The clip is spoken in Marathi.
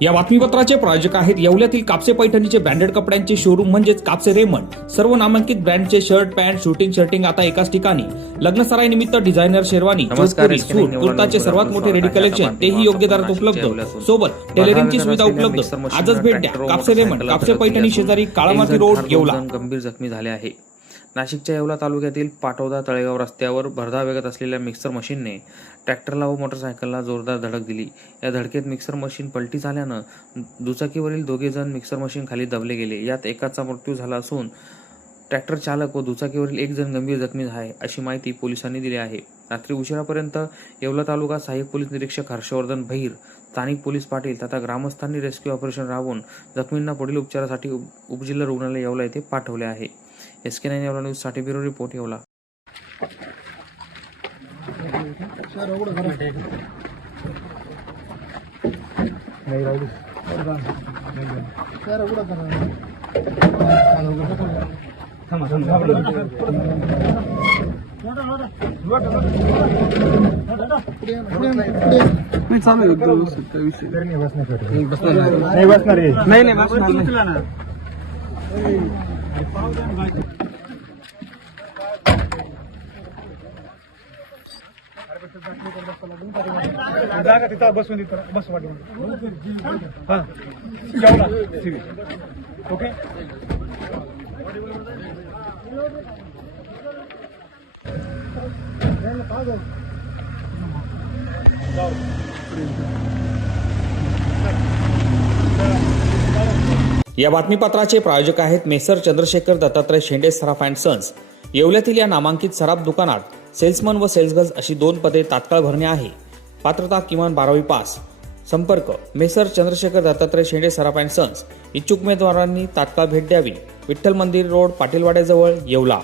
या बातमीपत्राचे प्रायोजक आहेत येवल्यातील कापसे पैठणीचे ब्रँडेड कपड्यांचे शोरूम म्हणजेच कापसे रेमंड। सर्व नामांकित ब्रँडचे शर्ट, पॅन्ट, शर्टिंग आता एकाच ठिकाणी। लग्नसराई निमित्त डिझायनर शेरवानी, जोधपुरी, सूट, कुर्ताचे सर्वात मोठे रेडी कलेक्शन, तेही योग्य दरात उपलब्ध। सोबत टेलरिंगची सुविधा उपलब्ध। आजच भेट द्या कापसे रेमंड, कापसे पैठणी शेजारी काळामाती रोड, येवला। गंभीर जखमी झाले आहे। नाशिकच्या येवला तालुक्यातील पाटोदा तळेगाव रस्त्यावर भरधाव वेगात असलेल्या मिक्सर मशीनने ट्रॅक्टरला व मोटरसायकलला जोरदार धडक दिली। या धडकेत मिक्सर मशीन पलटी झाल्यानं दुचाकीवरील दोघे जण मिक्सर मशीन खाली दबले गेले। यात एकाचा मृत्यू झाला असून ट्रॅक्टर चालक व दुचाकीवरील एक जण गंभीर जखमी आहे, अशी माहिती पोलिसांनी दिली आहे। रात्री उशिरापर्यंत येवला तालुका सहाय्यक पोलीस निरीक्षक हर्षवर्धन भैर, स्थानिक पोलीस पाटील तथा ग्रामस्थांनी रेस्क्यू ऑपरेशन राबवून जखमींना पुढील उपचारासाठी उपजिल्हा रुग्णालय येवला येथे पाठवले आहे। SK9 येवला न्यूज साठी ब्युरो रिपोर्ट येवला। जागा तिथं बसून तिथं बस वाटून हां जेवला ओके या बातमीपत्राचे प्रायोजक आहेत messrs Chandrashekhar Dattatray Shende Saraf and sons. येवल्यातील या नामांकित सराफ दुकानात सेल्समन व सेल्सगर्ल्स अशी 2 पदे तात्काळ भरणे आहे। पात्रता किमान 12वी पास। संपर्क messrs Chandrashekhar Dattatray Shende Saraf and sons. इच्छुक उमेदवारांनी तात्काळ भेट द्यावी। विठ्ठल मंदिर रोड, पाटीलवाड्याजवळ, येवला।